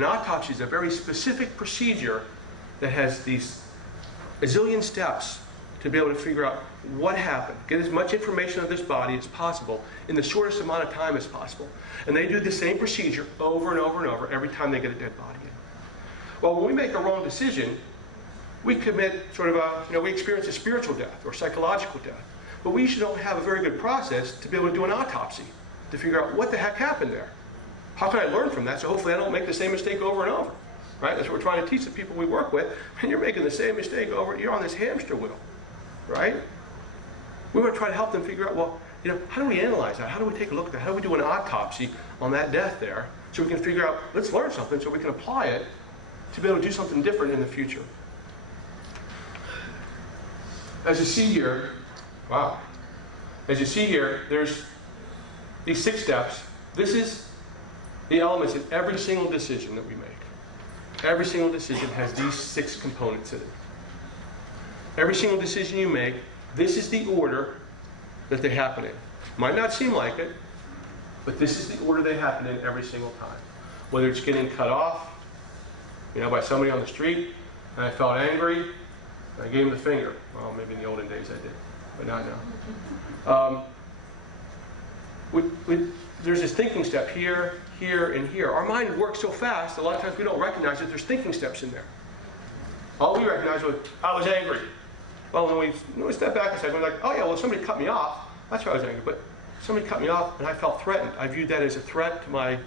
An autopsy is a very specific procedure that has these a zillion steps to be able to figure out what happened, get as much information of this body as possible in the shortest amount of time as possible. And they do the same procedure over and over and over every time they get a dead body in. Well, when we make a wrong decision, we commit sort of a, we experience a spiritual death or psychological death. But we usually don't have a very good process to be able to do an autopsy, to figure out what the heck happened there. How can I learn from that so hopefully I don't make the same mistake over and over? Right? That's what we're trying to teach the people we work with. And you're making the same mistake over, you're on this hamster wheel. Right? We want to try to help them figure out, well, how do we analyze that? How do we take a look at that? How do we do an autopsy on that death there so we can figure out, let's learn something so we can apply it to be able to do something different in the future. As you see here, wow. As you see here, there's these 6 steps. This is the elements in every single decision that we make. Every single decision has these 6 components in it. Every single decision you make, this is the order that they happen in. Might not seem like it, but this is the order they happen in every single time. Whether it's getting cut off, by somebody on the street, and I felt angry, and I gave them the finger. Well, maybe in the olden days I did, but not now. There's this thinking step here, here, and here. Our mind works so fast, a lot of times we don't recognize that there's thinking steps in there. All we recognize was, I was angry. Well, when we step back a second, we're like, oh yeah, well, somebody cut me off. That's why I was angry. But somebody cut me off, and I felt threatened. I viewed that as a threat to my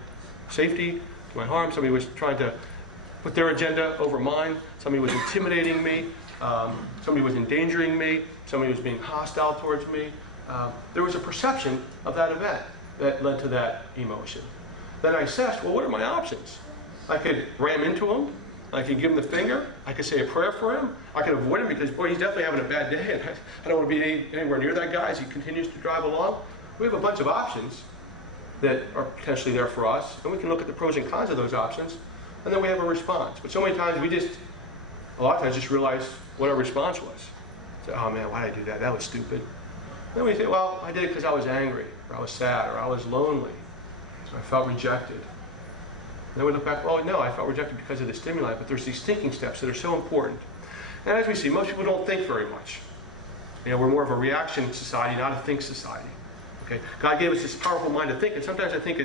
safety, to my harm. Somebody was trying to put their agenda over mine. Somebody was intimidating me. Somebody was endangering me. Somebody was being hostile towards me. There was a perception of that event that led to that emotion. Then I assessed, well, what are my options? I could ram into him. I could give him the finger. I could say a prayer for him. I could avoid him because, boy, he's definitely having a bad day, and I don't want to be anywhere near that guy as he continues to drive along. We have a bunch of options that are potentially there for us, and we can look at the pros and cons of those options, and then we have a response. But so many times a lot of times just realize what our response was. Say, oh man, why did I do that? That was stupid. Then we say, well, I did it because I was angry, or I was sad, or I was lonely, or I felt rejected. And then we look back, well, no, I felt rejected because of the stimuli, but there's these thinking steps that are so important. And as we see, most people don't think very much. We're more of a reaction society, not a think society. Okay? God gave us this powerful mind to think, and sometimes I think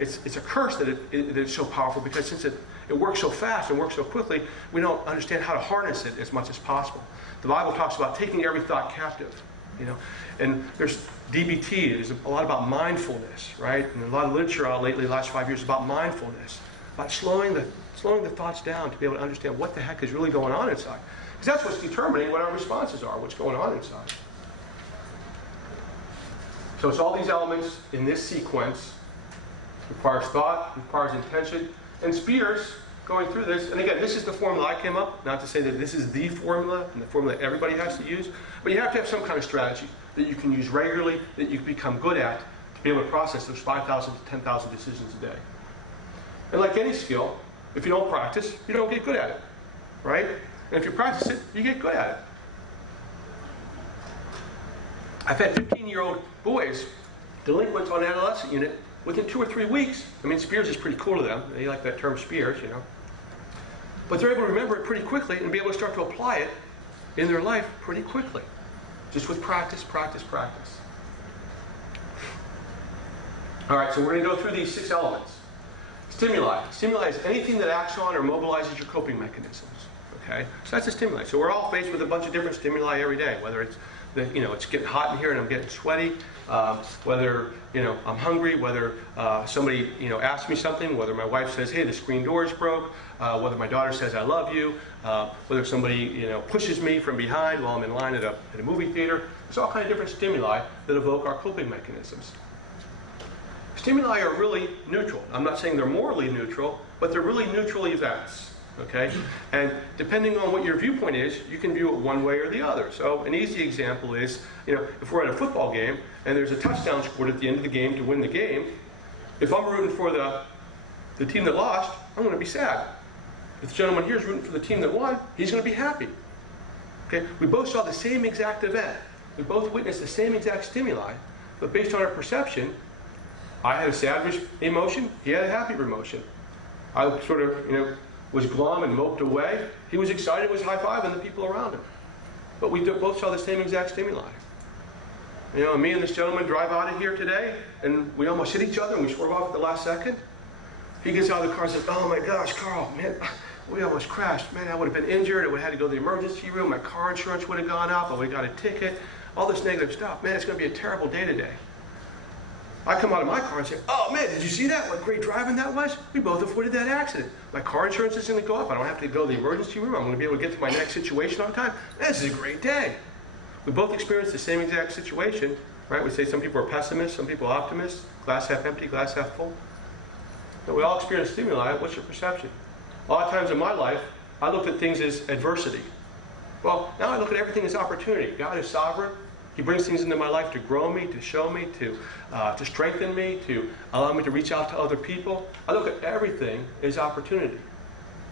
it's a curse that it's so powerful because since it works so fast and works so quickly, we don't understand how to harness it as much as possible. The Bible talks about taking every thought captive. And there's DBT, there's a lot about mindfulness, right? And a lot of literature out lately, the last 5 years, about mindfulness, about slowing the thoughts down to be able to understand what the heck is really going on inside. Because that's what's determining what our responses are, what's going on inside. So it's all these elements in this sequence. It requires thought, requires intention. And S.P.E.A.R.S, going through this, and again, this is the formula I came up, not to say that this is the formula and the formula that everybody has to use, but you have to have some kind of strategy that you can use regularly, that you can become good at, to be able to process those 5,000 to 10,000 decisions a day. And like any skill, if you don't practice, you don't get good at it, right? And if you practice it, you get good at it. I've had 15-year-old boys, delinquents on adolescent unit, within 2 or 3 weeks. I mean, S.P.E.A.R.S is pretty cool to them. They like that term S.P.E.A.R.S, But they're able to remember it pretty quickly and be able to start to apply it in their life pretty quickly. Just with practice, practice, practice. All right, so we're going to go through these 6 elements. Stimuli. Stimuli is anything that acts on or mobilizes your coping mechanisms. Okay? So that's a stimuli. So we're all faced with a bunch of different stimuli every day, whether it's it's getting hot in here and I'm getting sweaty, whether I'm hungry, whether somebody asks me something, whether my wife says, hey, the screen door is broke, whether my daughter says I love you, whether somebody pushes me from behind while I'm in line at a movie theater. There's all kinds of different stimuli that evoke our coping mechanisms. Stimuli are really neutral. I'm not saying they're morally neutral, but they're really neutral events. Okay? And depending on what your viewpoint is, you can view it one way or the other. So an easy example is, if we're at a football game and there's a touchdown scored at the end of the game to win the game, if I'm rooting for the team that lost, I'm going to be sad. If the gentleman here is rooting for the team that won, he's going to be happy. Okay? We both saw the same exact event. We both witnessed the same exact stimuli, but based on our perception, I had a sad emotion, he had a happy emotion. I sort of, was glum and moped away. He was excited, was high-fiving the people around him. But we both saw the same exact stimuli. Me and this gentleman drive out of here today, and we almost hit each other, and we swerve off at the last second. He gets out of the car and says, "Oh my gosh, Carl, man, we almost crashed. Man, I would have been injured. I would have had to go to the emergency room. My car insurance would have gone up. I would have got a ticket. All this negative stuff. Man, it's going to be a terrible day today." I come out of my car and say, "Oh man, did you see that? What great driving that was? We both avoided that accident. My car insurance is going to go up. I don't have to go to the emergency room. I'm going to be able to get to my next situation on time. Man, this is a great day." We both experienced the same exact situation, right? We say some people are pessimists, some people are optimists, glass half empty, glass half full. But we all experience stimuli. What's your perception? A lot of times in my life, I looked at things as adversity. Well, now I look at everything as opportunity. God is sovereign. He brings things into my life to grow me, to show me, to strengthen me, to allow me to reach out to other people. I look at everything as opportunity.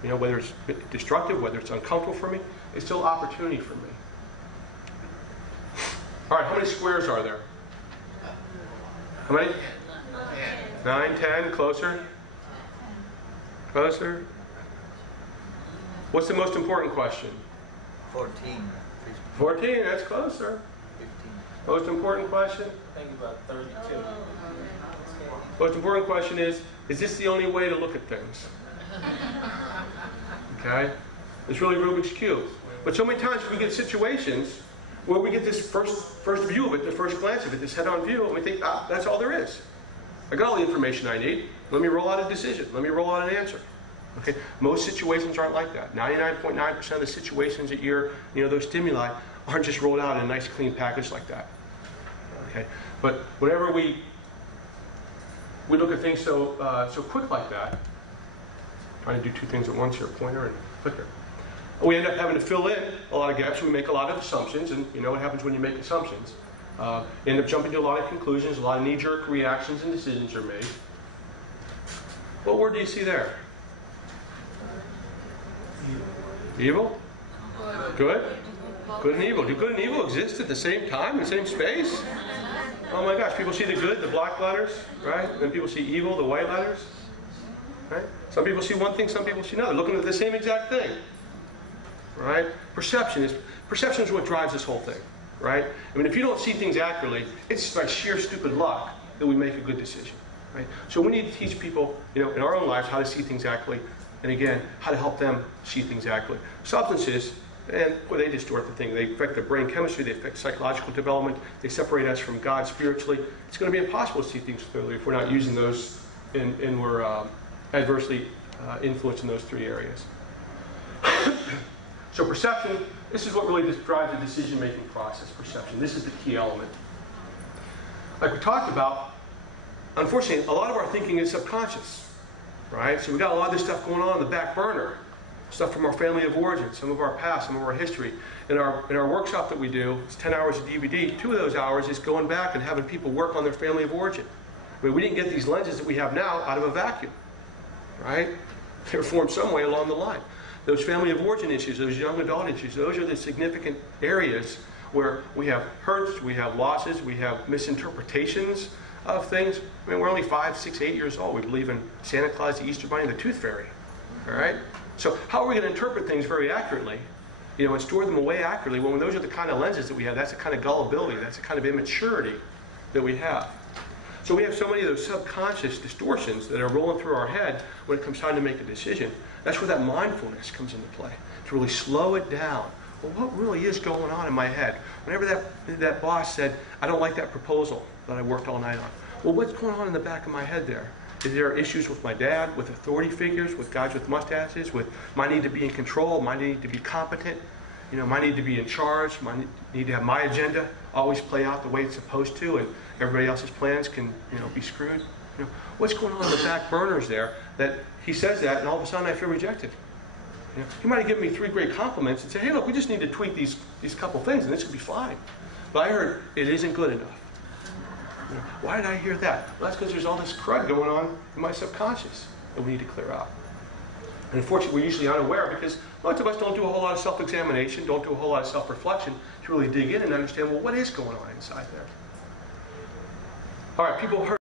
Whether it's destructive, whether it's uncomfortable for me, it's still opportunity for me. All right, how many squares are there? How many? 9, 10, closer? Closer? What's the most important question? 14. 14, that's closer. 15. Most important question? I think about 32. Most important question is this the only way to look at things? Okay? It's really Rubik's Cube. But so many times we get situations where we get this first view of it, the first glance of it, this head-on view, and we think, that's all there is. I got all the information I need. Let me roll out a decision. Let me roll out an answer. Okay? Most situations aren't like that. 99.9% of the situations that those stimuli aren't just rolled out in a nice clean package like that. Okay? But whenever we look at things so quick like that, trying to do two things at once here, pointer and clicker, we end up having to fill in a lot of gaps. We make a lot of assumptions, and you know what happens when you make assumptions. End up jumping to a lot of conclusions, a lot of knee-jerk reactions and decisions are made. What word do you see there? Evil? Good? Good and evil. Do good and evil exist at the same time, in the same space? Oh my gosh, people see the good, the black letters, right? Then people see evil, the white letters, right? Some people see one thing, some people see another, looking at the same exact thing, right? Perception is what drives this whole thing, right? I mean, if you don't see things accurately, it's by sheer stupid luck that we make a good decision, right? So we need to teach people, in our own lives how to see things accurately, and again, how to help them see things accurately. Substances, they distort the thing. They affect the brain chemistry, they affect psychological development, they separate us from God spiritually. It's going to be impossible to see things clearly if we're not using those and we're adversely influenced in those three areas. So perception, this is what really drives the decision-making process, perception. This is the key element. Like we talked about, unfortunately, a lot of our thinking is subconscious, right? So we got a lot of this stuff going on in the back burner. Stuff from our family of origin, some of our past, some of our history. In our workshop that we do, it's 10 hours of DVD. 2 of those hours is going back and having people work on their family of origin. I mean, we didn't get these lenses that we have now out of a vacuum, right? They were formed some way along the line. Those family of origin issues, those young adult issues, those are the significant areas where we have hurts, we have losses, we have misinterpretations of things. I mean, we're only 5, 6, 8 years old. We believe in Santa Claus, the Easter Bunny, and the Tooth Fairy, all right? So how are we going to interpret things very accurately, and store them away accurately when those are the kind of lenses that we have? That's the kind of gullibility, that's the kind of immaturity that we have. So we have so many of those subconscious distortions that are rolling through our head when it comes time to make a decision. That's where that mindfulness comes into play, to really slow it down. Well, what really is going on in my head? Whenever that boss said, "I don't like that proposal that I worked all night on." Well, what's going on in the back of my head there? Is there issues with my dad, with authority figures, with guys with mustaches, with my need to be in control, my need to be competent, my need to be in charge, my need to have my agenda always play out the way it's supposed to, and everybody else's plans can, be screwed? What's going on in the back burners there that he says that, and all of a sudden I feel rejected? He might have given me 3 great compliments and said, "Hey, look, we just need to tweak these couple things, and this will be fine." But I heard it isn't good enough. Why did I hear that? Well, that's because there's all this crud going on in my subconscious that we need to clear out. And unfortunately, we're usually unaware because most of us don't do a whole lot of self-examination, don't do a whole lot of self-reflection to really dig in and understand, well, what is going on inside there? All right, people heard